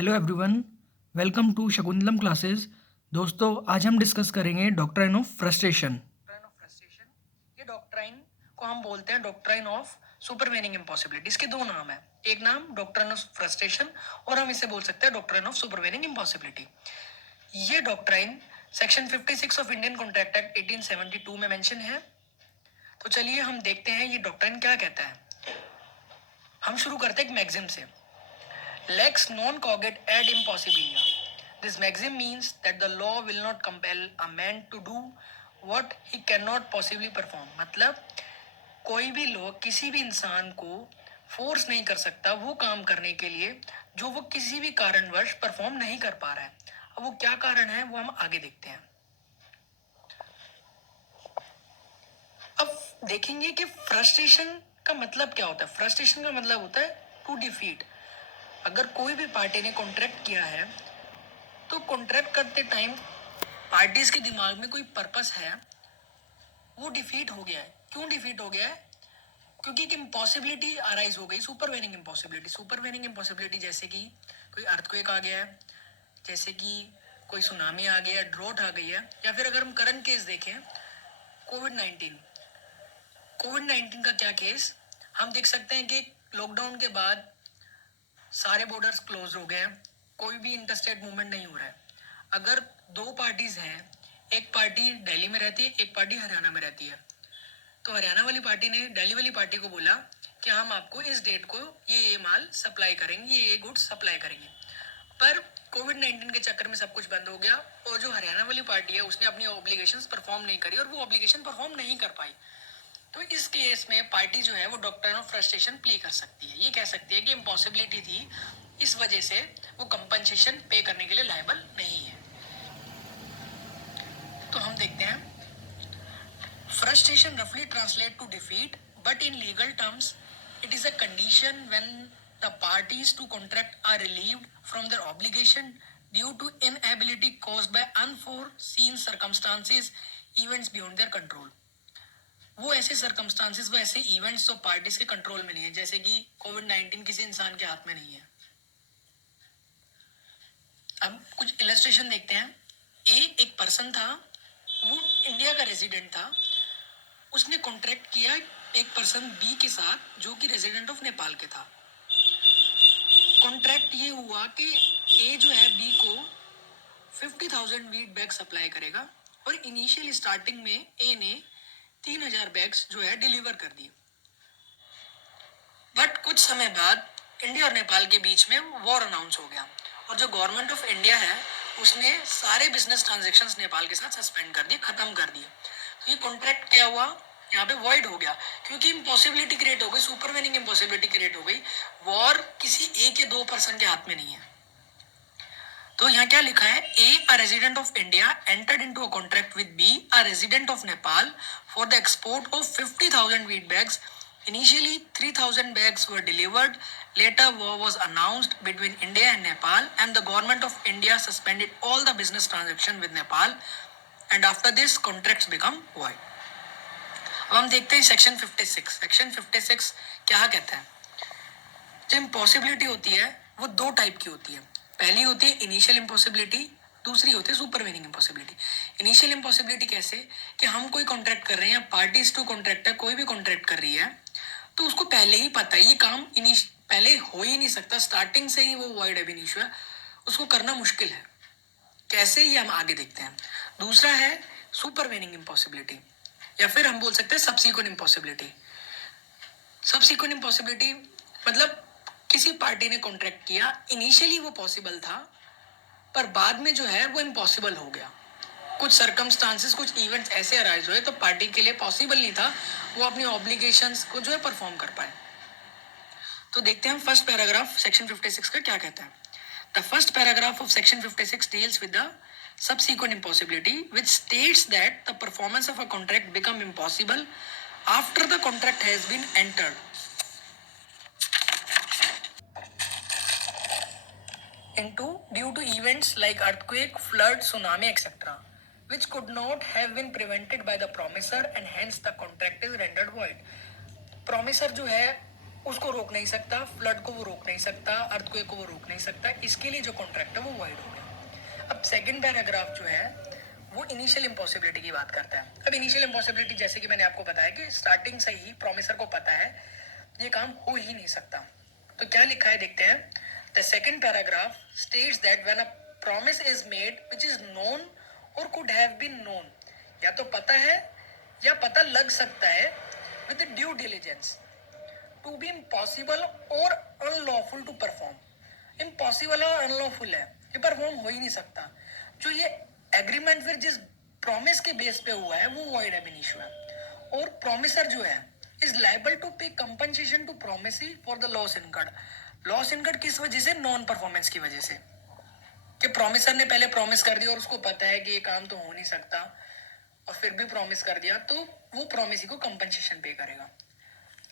Hello everyone, welcome to Shakuntalam classes. दोस्तों, आज हम डिस्कस करेंगे डॉक्ट्राइन ऑफ फ्रस्ट्रेशन। ये डॉक्ट्राइन को हम बोलते हैं डॉक्ट्राइन ऑफ सुपरवेनिंग इम्पॉसिबिलिटी। इसके दो नाम है, एक नाम डॉक्ट्राइन ऑफ फ्रस्ट्रेशन और हम इसे बोल सकते हैं डॉक्ट्राइन ऑफ सुपरवेनिंग इम्पॉसिबिलिटी। ये doctrine section 56 of Indian contract act 1872 में मेंशन है। तो चलिए हम देखते हैं ये डॉक्ट्राइन क्या कहता है। हम शुरू करते हैं एक मैक्सिम से, lex non cogit ad impossibilia. This maxim means that the law will not compel a man to do what he cannot possibly perform. मतलब कोई भी लॉ किसी भी इंसान को फोर्स नहीं कर सकता वो काम करने के लिए जो वो किसी भी कारणवश परफॉर्म नहीं कर पा रहा है। अब वो क्या कारण है वो हम आगे देखते हैं। अब देखेंगे कि फ्रस्ट्रेशन का मतलब क्या होता है। फ्रस्ट्रेशन का मतलब होता है टू डिफीट। अगर कोई भी पार्टी ने कॉन्ट्रैक्ट किया है तो कॉन्ट्रैक्ट करते टाइम पार्टीज के दिमाग में कोई पर्पस है, वो डिफीट हो गया है। क्यों डिफीट हो गया है? क्योंकि एक इम्पॉसिबिलिटी अराइज हो गई, सुपरवेनिंग इम्पॉसिबिलिटी। सुपरवेनिंग इम्पॉसिबिलिटी जैसे कि कोई अर्थक्वेक आ गया है, जैसे कि कोई सुनामी आ गया, ड्रॉट आ गई है, या फिर अगर हम करंट केस देखें कोविड 19 का क्या केस, हम देख सकते हैं कि लॉकडाउन के बाद सारे बॉर्डर्स क्लोज हो गए हैं, कोई भी इंटरस्टेट मूवमेंट नहीं हो रहा है। अगर दो पार्टीज हैं, एक पार्टी दिल्ली में रहती है, एक पार्टी हरियाणा में रहती है, तो हरियाणा वाली पार्टी ने दिल्ली वाली पार्टी को बोला कि हम आपको इस डेट को ये माल सप्लाई करेंगे, ये गुड्स सप्लाई करेंगे। पर कोविड 19 के चक्कर में सब कुछ बंद हो गया और जो हरियाणा वाली पार्टी है उसने अपनी ऑब्लिगेशंस परफॉर्म नहीं करी और वो ऑब्लिगेशन परफॉर्म नहीं कर पाई। तो इस केस में पार्टी जो है वो डॉक्ट्राइन ऑफ फ्रस्ट्रेशन प्ले कर सकती है। ये कह सकती है कि इम्पॉसिबिलिटी थी, इस वजह से वो कंपनसेशन पे करने के लिए लायबल नहीं है। तो हम देखते हैं, frustration roughly translate to defeat, but in legal terms it is a condition when the parties to contract are relieved from their obligation due to inability caused by unforeseen circumstances, events beyond their control. वो ऐसे circumstances, वो ऐसे events जो parties के control में नहीं है, जैसे कि कोविड 19 किसी इंसान के हाथ में नहीं है। अब कुछ इलस्ट्रेशन देखते हैं। एक पर्सन था, वो इंडिया का रेजिडेंट था, उसने कॉन्ट्रैक्ट किया एक पर्सन बी के साथ जो कि रेजिडेंट ऑफ नेपाल के था। कॉन्ट्रैक्ट ये हुआ कि ए जो है बी को 50,000 वीट बैग सप्लाई करेगा और इनिशियल स्टार्टिंग में ए ने 3,000 बैग्स जो है डिलीवर कर दिए। बट कुछ समय बाद इंडिया और नेपाल के बीच में वॉर अनाउंस हो गया और जो गवर्नमेंट ऑफ इंडिया है उसने सारे बिजनेस ट्रांजेक्शन्स नेपाल के साथ सस्पेंड कर दिए, खत्म कर दिए। तो ये कॉन्ट्रैक्ट क्या हुआ, यहाँ पे वॉइड हो गया क्योंकि इम्पॉसिबिलिटी क्रिएट हो गई, सुपरवेनिंग इम्पॉसिबिलिटी क्रिएट हो गई। वॉर किसी एक या दो पर्सन के हाथ में नहीं है। तो यहाँ क्या लिखा है, A a resident of India entered into a contract with B a resident of Nepal for the export of 50,000 wheat bags. Initially 3,000 bags were delivered. Later war was announced between India and Nepal and the government of India suspended all the business transaction with Nepal and after this contracts become void. अब हम देखते हैं section 56। Section 56 क्या कहता है। जो impossibility होती है वो दो टाइप की होती है। पहली होती है इनिशियल इम्पॉसिबिलिटी, दूसरी होती है सुपरवेनिंग इम्पॉसिबिलिटी। इनिशियल इम्पॉसिबिलिटी कैसे कि हम कोई कॉन्ट्रैक्ट कर रहे हैं, पार्टीज टू कॉन्ट्रैक्टर कोई भी कॉन्ट्रैक्ट कर रही है तो उसको पहले ही पता है ये काम पहले हो ही नहीं सकता, स्टार्टिंग से ही वो वॉइड एब इनिशियो है, उसको करना मुश्किल है। कैसे, ये हम आगे देखते हैं। दूसरा है सुपरवेनिंग इम्पॉसिबिलिटी या फिर हम बोल सकते हैं सबसीक्वेंट इम्पॉसिबिलिटी। सबसीक्वेंट इम्पॉसिबिलिटी मतलब किसी पार्टी ने कॉन्ट्रैक्ट किया, इनिशियली वो पॉसिबल था पर बाद में जो है वो इम्पॉसिबल हो गया। कुछ सर्कमस्टांसेस, कुछ इवेंट्स ऐसे अराइज हुए तो पार्टी के लिए पॉसिबल नहीं था वो अपनी ऑब्लिगेशंस को जो है परफॉर्म कर पाए। तो देखते हैं हम फर्स्ट पैराग्राफ सेक्शन 56 का क्या कहता है। The first paragraph of section 56 deals with the subsequent impossibility which states that the performance of a contract become impossible after the contract has been entered into due to events like earthquake, flood, tsunami, etc., which could not have been prevented by the promisor and hence the contract is rendered void. Promisor जो है उसको रोक नहीं सकता, flood को वो रोक नहीं सकता, अर्थक्वेक को वो रोक नहीं सकता, इसके लिए जो कॉन्ट्रैक्ट है वो वाइड हो गया। अब सेकंड पैराग्राफ जो है वो इनिशियल इम्पॉसिबिलिटी की बात करता है। अब इनिशियल इम्पॉसिबिलिटी जैसे कि मैंने आपको बताया कि स्टार्टिंग से ही प्रोमिसर को पता है ये काम हो ही नहीं सकता। तो क्या लिखा है देखते हैं। The second paragraph states that when a promise is made which is known or could have been known, या तो पता है या पता लग सकता है with due diligence, to be impossible और अनलॉफुल टू परफॉर्म। इम्पॉसिबल और अनलॉफुल है, ये परफॉर्म हो ही नहीं सकता। जो ये एग्रीमेंट फिर जिस प्रॉमिस के बेस पे हुआ है वो वॉइड एब इनिशियो है। और प्रॉमिसर जो है is liable to pay compensation to promisee for the loss incurred. Loss incurred किस वजह से? नॉन परफॉर्मेंस की वजह से, कि प्रॉमिसर ने पहले प्रॉमिस कर दिया और उसको पता है कि ये काम तो हो नहीं सकता और फिर भी प्रॉमिस कर दिया, तो वो प्रॉमिसी को कंपनसेशन पे करेगा।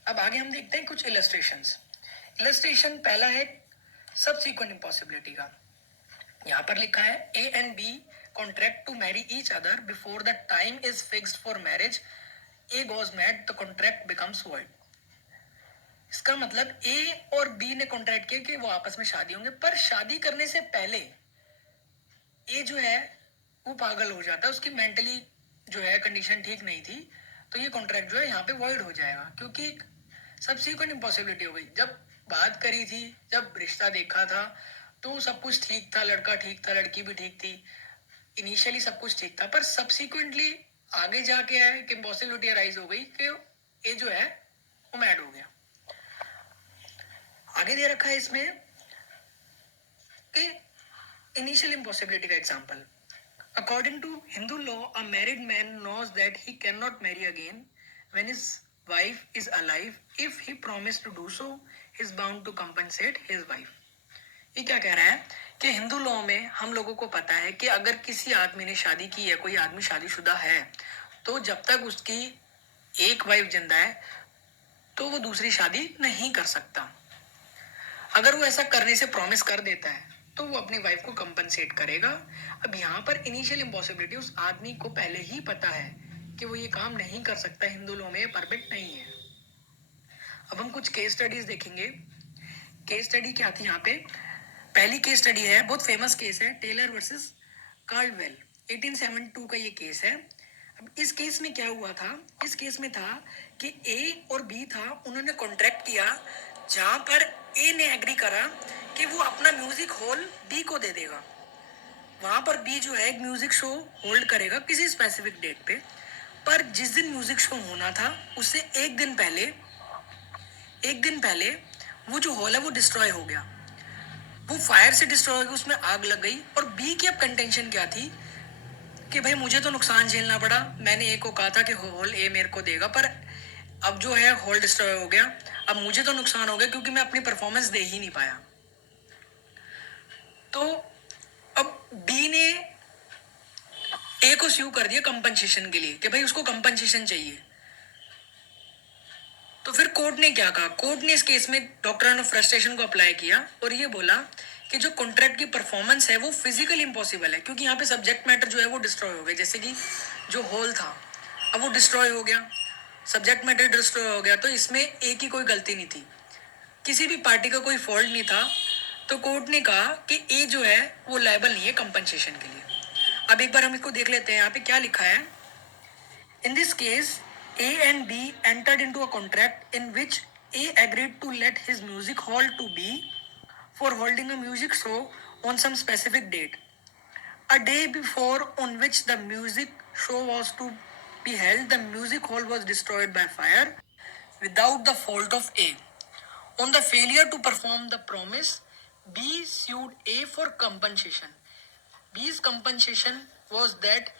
अब आगे हम देखते हैं कुछ इलस्ट्रेशंस। इलस्ट्रेशन पहला है सबसीक्वेंट इम्पॉसिबिलिटी का। यहाँ पर लिखा है A and B contract to marry each other before the time is fixed for marriage, A goes mad, the contract becomes void. इसका मतलब ए और बी ने कॉन्ट्रैक्ट किया कि वो आपस में शादी होंगे, पर शादी करने से पहले ए जो है वो पागल हो जाता है, उसकी मेंटली जो है कंडीशन ठीक नहीं थी, तो ये कॉन्ट्रैक्ट जो है यहाँ पे वॉइड हो जाएगा, क्योंकि सबसीक्वेंट इम्पॉसिबिलिटी हो गई। जब बात करी थी, जब रिश्ता देखा था तो सब कुछ ठीक था, लड़का ठीक था, लड़की भी ठीक थी, इनिशियली सब कुछ ठीक था, पर सब्सिक्वेंटली आगे जाके है कि इम्पॉसिबिलिटी अराइज हो गई कि ये जो है वो मैड हो गया। आगे दे रखा है इसमें कि इनिशियल इम्पॉसिबिलिटी का example, according to Hindu law a married man knows that he can not marry again when his wife is alive, if he promise to do so he is bound to compensate his wife. ये क्या कह रहा है कि Hindu law में हम लोगों को पता है कि अगर किसी आदमी ने शादी की है, कोई आदमी शादीशुदा है, तो जब तक उसकी एक वाइफ जिंदा है तो वो दूसरी शादी नहीं कर सकता। अगर वो ऐसा करने से प्रॉमिस कर देता है तो वो अपनी वाइफ को कंपनसेट करेगा। अब यहाँ पर इनिशियल इम्पॉसिबिलिटी, उस आदमी को पहले ही पता है कि वो ये काम नहीं कर सकता, हिंदू लॉ में परमिट नहीं है। अब हम कुछ केस स्टडीज देखेंगे। केस स्टडी क्या थी यहाँ पे? पहली केस स्टडी है, बहुत फेमस केस है, टेलर वर्सेस कार्लवेल, 1872 का ये केस है। अब इस केस में क्या हुआ था? इस केस में था कि ए और बी था, उन्होंने कॉन्ट्रैक्ट किया जहां पर ए ने एग्री करा कि वो अपना म्यूजिक हॉल बी को दे देगा। वहां पर बी जो है एक म्यूजिक शो होल्ड करेगा किसी स्पेसिफिक डेट पे, पर जिस दिन म्यूजिक शो होना था उससे एक दिन पहले वो जो हॉल है वो डिस्ट्रॉय हो गया, वो फायर से डिस्ट्रॉय हो गया, उसमें आग लग गई। और बी की अब कंटेंशन क्या थी कि भाई मुझे तो नुकसान झेलना पड़ा, मैंने ए को कहा था कि हॉल ए मेरे को देगा, पर अब जो है हॉल डिस्ट्रॉय हो गया, अब मुझे तो नुकसान हो गया क्योंकि मैं अपनी परफॉर्मेंस दे ही नहीं पाया। तो अब बी ने ए को स्यू कर दिया कंपनसेशन के लिए कि भाई उसको कंपनसेशन चाहिए। तो फिर कोर्ट ने क्या कहा? कोर्ट ने इस केस में डॉक्ट्रिन ऑफ फ्रस्ट्रेशन को अप्लाई किया और ये बोला कि जो कॉन्ट्रैक्ट की परफॉर्मेंस है वो फिजिकली इम्पॉसिबल है, क्योंकि यहाँ पे सब्जेक्ट मैटर जो है वो डिस्ट्रॉय हो गया। जैसे कि जो होल था अब वो डिस्ट्रॉय हो गया, सब्जेक्ट मैटर डिस्ट्रॉय हो गया, तो इसमें एक ही कोई गलती नहीं थी, किसी भी पार्टी का कोई फॉल्ट नहीं था। तो कोर्ट ने कहा कि ए जो है वो लायबल नहीं है कंपनसेशन के लिए। अब एक बार हम इसको देख लेते हैं, यहाँ पे क्या लिखा है। In this case, A and B entered into a contract in which A agreed to let his music hall to B for holding a music show on some specific date. A day before on which the music show was to be held, the music hall was destroyed by fire without the fault of A. On the failure to perform the promise, B sued A for compensation. B's compensation was that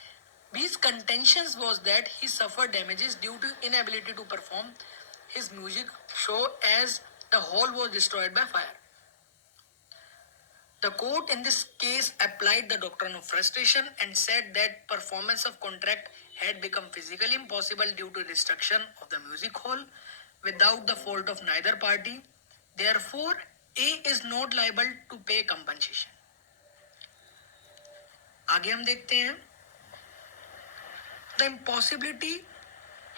B's contentions was that he suffered damages due to inability to perform his music show as the hall was destroyed by fire. The court in this case applied the doctrine of frustration and said that performance of contract had become physically impossible due to destruction of the music hall without the fault of neither party. Therefore, A is not liable to pay compensation. आगे हम देखते हैं the impossibility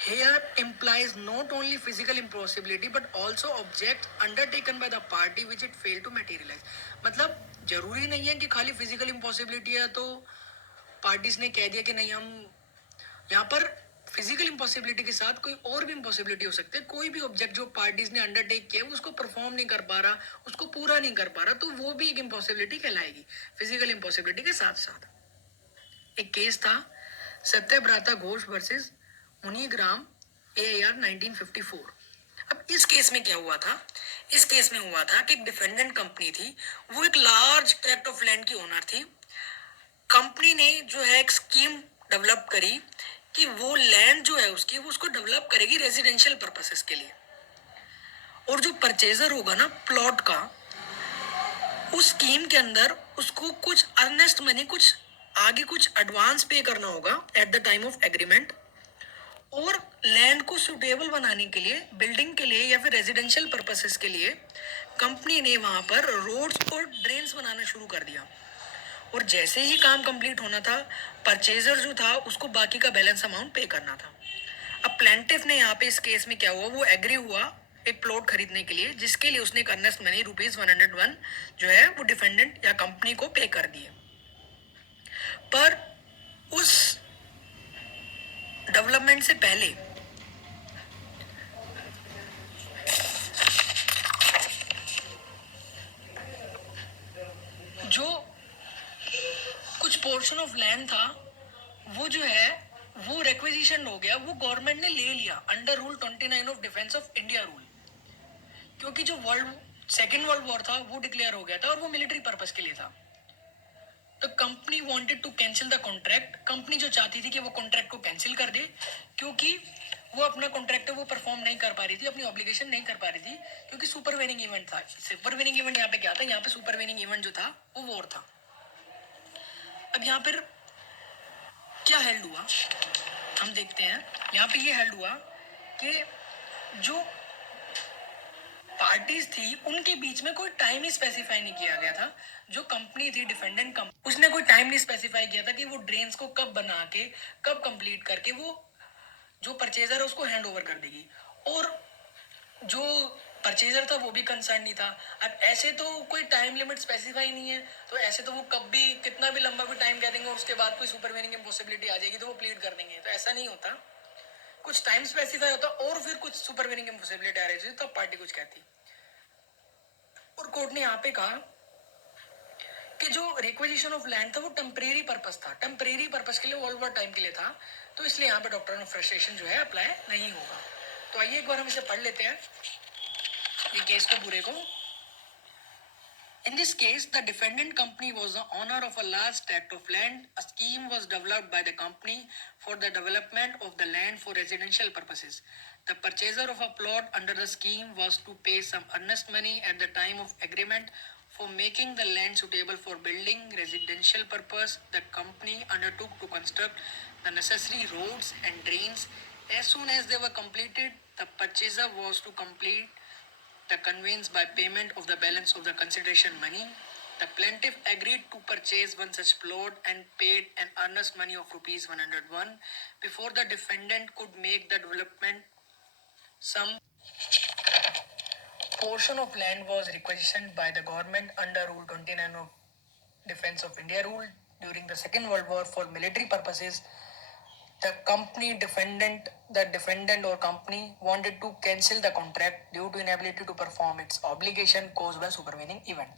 Here implies not only physical impossibility but also objects undertaken by the party which it failed to materialize. मतलब जरूरी नहीं है कि खाली फिजिकल इम्पॉसिबिलिटी है तो पार्टीज ने कह दिया कि नहीं हम यहाँ पर फिजिकल इम्पॉसिबिलिटी के साथ कोई और भी इम्पॉसिबिलिटी हो सकती है. कोई भी ऑब्जेक्ट जो पार्टीज ने अंडरटेक किया उसको परफॉर्म नहीं कर पा रहा, उसको पूरा नहीं कर पा रहा, तो वो भी एक इम्पॉसिबिलिटी कहलाएगी फिजिकल इम्पॉसिबिलिटी के साथ साथ. एक केस था सत्यव्रता घोष वर्सेस मुनिग्राम AIR 1954. अब इस केस में क्या हुआ था? इस केस में हुआ था कि एक डिफेंडेंट कंपनी थी, वो एक लार्ज ट्रैक्ट ऑफ लैंड की ओनर थी. कंपनी ने जो है एक स्कीम डेवलप करी कि वो लैंड जो है उसकी वो उसको डेवलप करेगी रेजिडेंशियल पर्पसेस के लिए. और जो परचेजर होगा ना प्लॉट का, उस स्कीम के अंदर उसको कुछ अर्नेस्ट मनी, कुछ आगे कुछ एडवांस पे करना होगा at the time of agreement. और लैंड को सुटेबल बनाने के लिए, बिल्डिंग के लिए या फिर रेजिडेंशियल पर्पसेस के लिए कंपनी ने वहां पर रोड्स और ड्रेन्स बनाना शुरू कर दिया. और जैसे ही काम कंप्लीट होना था, परचेजर जो था उसको बाकी का बैलेंस अमाउंट पे करना था. अब प्लेंटिफ ने यहाँ पे इस केस में क्या हुआ, वो एग्री हुआ एक प्लॉट खरीदने के लिए, जिसके लिए उसने अर्नेस्ट मनी ₹101 जो है वो डिफेंडेंट या कंपनी को पे कर दिए. पर उस डेवलपमेंट से पहले जो कुछ पोर्शन ऑफ लैंड था वो जो है वो रिक्वेजिशन हो गया, वो गवर्नमेंट ने ले लिया under rule 29 of defence of India rule. क्योंकि जो सेकेंड वर्ल्ड वॉर था वो डिक्लेयर हो गया था और वो मिलिट्री पर्पस के लिए था. तो company wanted to cancel the contract. Company जो चाहती थी कि वो कॉन्ट्रैक्ट को कैंसिल कर दे, क्योंकि वो अपना कॉन्ट्रैक्ट वो परफॉर्म नहीं कर पा रही थी, अपनी ऑब्लिगेशन नहीं कर पा रही थी, क्योंकि सुपरवेनिंग इवेंट था. सुपरवेनिंग इवेंट यहाँ पे क्या था? यहाँ पे सुपरवेनिंग इवेंट जो था वो वॉर था. अब यहाँ पर क्या हेल्ड हुआ हम देखते हैं. यहाँ पे ये हेल्ड हुआ कि जो पार्टीज थी उनके बीच में कोई टाइम ही स्पेसिफाई नहीं किया गया था. जो कंपनी थी डिफेंडेंट कंपनी, उसने कोई टाइम नहीं स्पेसिफाई किया था कि वो ड्रेन्स को कब बना के, कब कंप्लीट करके वो जो परचेजर है उसको हैंड ओवर कर देगी. और जो परचेजर था वो भी कंसर्न नहीं था. अब ऐसे तो कोई टाइम लिमिट स्पेसिफाई नहीं है, तो ऐसे तो वो कब भी कितना भी लंबा भी टाइम कह देंगे और उसके बाद कोई सुपरवेनिंग इम्पॉसिबिलिटी आ जाएगी तो वो प्लीड कर देंगे. तो ऐसा नहीं होता, कुछ टाइम स्पेसिफाई होता और फिर कुछ सुपरवेनिंग इम्पॉसिबिलिटी आ रही थी तब पार्टी कुछ कहती. और कोर्ट ने यहाँ पे कहा कि जो रिक्वेजिशन ऑफ लैंड था वो टेम्परेरी पर्पस था, टेम्परेरी पर्पस के लिए, वर्ल्ड वॉर टाइम के लिए था, तो इसलिए यहाँ पे डॉक्ट्रिन ऑफ फ्रस्ट्रेशन जो है अप्लाई नहीं होगा. तो आइए एक बार हम इसे पढ़ लेते हैं ये केस को पूरे को. In this case, the defendant company was the owner of a large tract of land. A scheme was developed by the company for the development of the land for residential purposes. The purchaser of a plot under the scheme was to pay some earnest money at the time of agreement for making the land suitable for building residential purpose. The company undertook to construct the necessary roads and drains. As soon as they were completed, the purchaser was to complete the conveyance by payment of the balance of the consideration money. The plaintiff agreed to purchase one such plot and paid an earnest money of ₹101 before the defendant could make the development. Some portion of land was requisitioned by the government under Rule 29 of Defense of India Rule during the Second World War for military purposes. The defendant or company wanted to cancel the contract due to inability to perform its obligation caused by supervening event.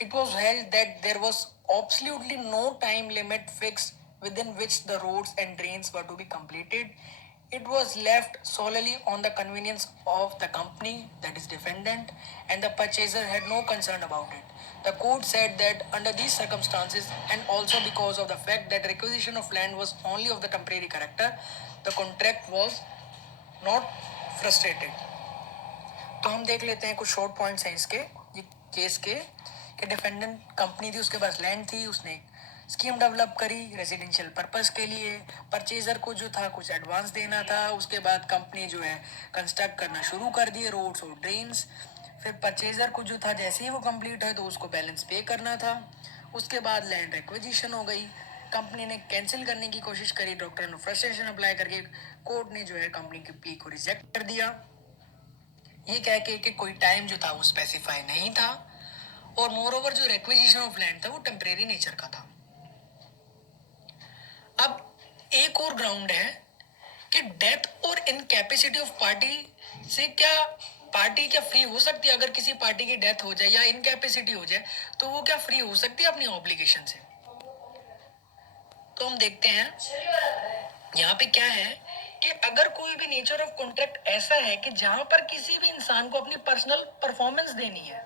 It was held that there was absolutely no time limit fixed within which the roads and drains were to be completed. It was left solely on the convenience of the company, that is defendant, and the purchaser had no concern about it. The court said that under these circumstances, and also because of the fact that requisition of land was only of the temporary character, the contract was not frustrated. तो हम देख लेते हैं कुछ short points हैं इसके, ये case के, कि डिफेंडेंट कंपनी थी, उसके पास लैंड थी, उसने स्कीम डेवलप करी रेजिडेंशियल पर्पस के लिए. परचेजर को जो था कुछ एडवांस देना था, उसके बाद कंपनी जो है कंस्ट्रक्ट करना शुरू कर दिए रोड्स और ड्रेन्स. फिर परचेजर को जो था जैसे ही वो कंप्लीट है तो उसको बैलेंस पे करना था. उसके बाद लैंड एक्विजिशन हो गई. कंपनी ने कैंसिल करने की कोशिश करी, डॉक्टर ने फ्रस्ट्रेशन अप्लाई करके कोर्ट ने जो है कंपनी की प्ली को रिजेक्ट कर दिया, ये कह के कि कोई टाइम जो था वो स्पेसिफाई नहीं था और मोर ओवर जो रिक्विजिशन ऑफ लैंड था वो टेम्परेरी नेचर का था। अब एक और ग्राउंड है कि डेथ और इनकैपेसिटी ऑफ पार्टी से क्या पार्टी क्या फ्री हो सकती है? अगर किसी पार्टी की डेथ हो जाए या इनकैपेसिटी हो जाए तो वो क्या फ्री हो सकती है अपनी ऑब्लिगेशन से? तो हम देखते हैं यहाँ पे क्या है कि अगर कोई भी नेचर ऑफ कॉन्ट्रैक्ट ऐसा है कि जहां पर किसी भी इंसान को अपनी पर्सनल परफॉर्मेंस देनी है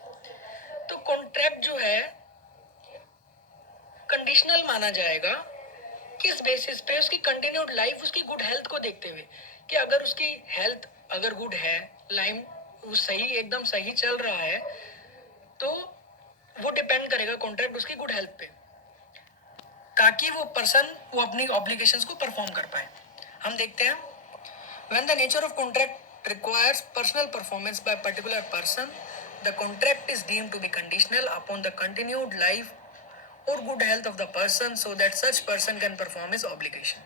तो कॉन्ट्रैक्ट जो है कंडीशनल माना जाएगा। किस बेसिस पे? उसकी कंटिन्यूड लाइफ, उसकी गुड हेल्थ को देखते हुए कि अगर उसकी हेल्थ अगर गुड है, लाइफ वो सही एकदम सही चल रहा है, तो वो डिपेंड करेगा कॉन्ट्रैक्ट उसकी गुड हेल्थ पे, ताकि वो पर्सन वो अपनी ऑब्लिगेशंस को परफॉर्म कर पाए। हम देखते हैं when the nature of contract requires personal performance by particular person, the contract is deemed to be conditional upon the continued life और good health of the person so that such person can perform his obligation.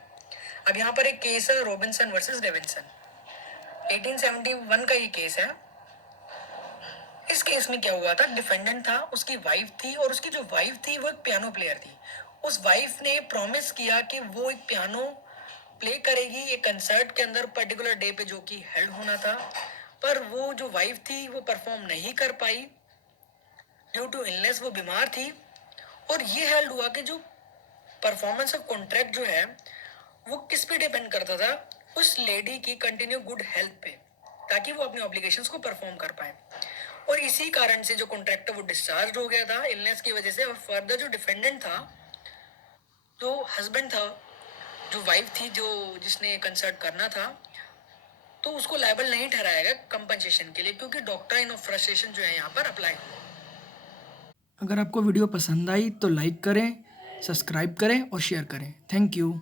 अब यहाँ पर एक case है Robinson versus डेविंसन, 1871 का ये case है। इस केस में क्या हुआ था, डिफेंडेंट था, उसकी वाइफ थी और उसकी जो वाइफ थी वो एक पियानो प्लेयर थी। उस वाइफ ने प्रॉमिस किया कि वो एक पियानो प्ले करेगी एक कंसर्ट के अंदर पर्टिकुलर डे पे जो कि हेल्ड होना था, पर वो जो वाइफ थी वो परफॉर्म नहीं कर पाई ड्यू टू इलनेस, वो बीमार थी। और ये हेल्ड हुआ कि जो परफॉर्मेंस ऑफ कॉन्ट्रैक्ट जो है वो किस पे डिपेंड करता था, उस लेडी की कंटिन्यू गुड हेल्थ पे, ताकि वो अपने ऑब्लिगेशंस को परफॉर्म कर पाए। और इसी कारण से जो कॉन्ट्रैक्टर वो डिस्चार्ज हो गया था इलनेस की वजह से। और फर्दर जो डिफेंडेंट था, जो हस्बैंड था, जो वाइफ थी जो जिसने कंसर्ट करना था, तो उसको लायबल नहीं ठहराया गया कंपनसेशन के लिए, क्योंकि डॉक्ट्राइन ऑफ फ्रस्ट्रेशन जो है यहाँ पर अप्लाई हुआ। अगर आपको वीडियो पसंद आई तो लाइक करें, सब्सक्राइब करें और शेयर करें। Thank you.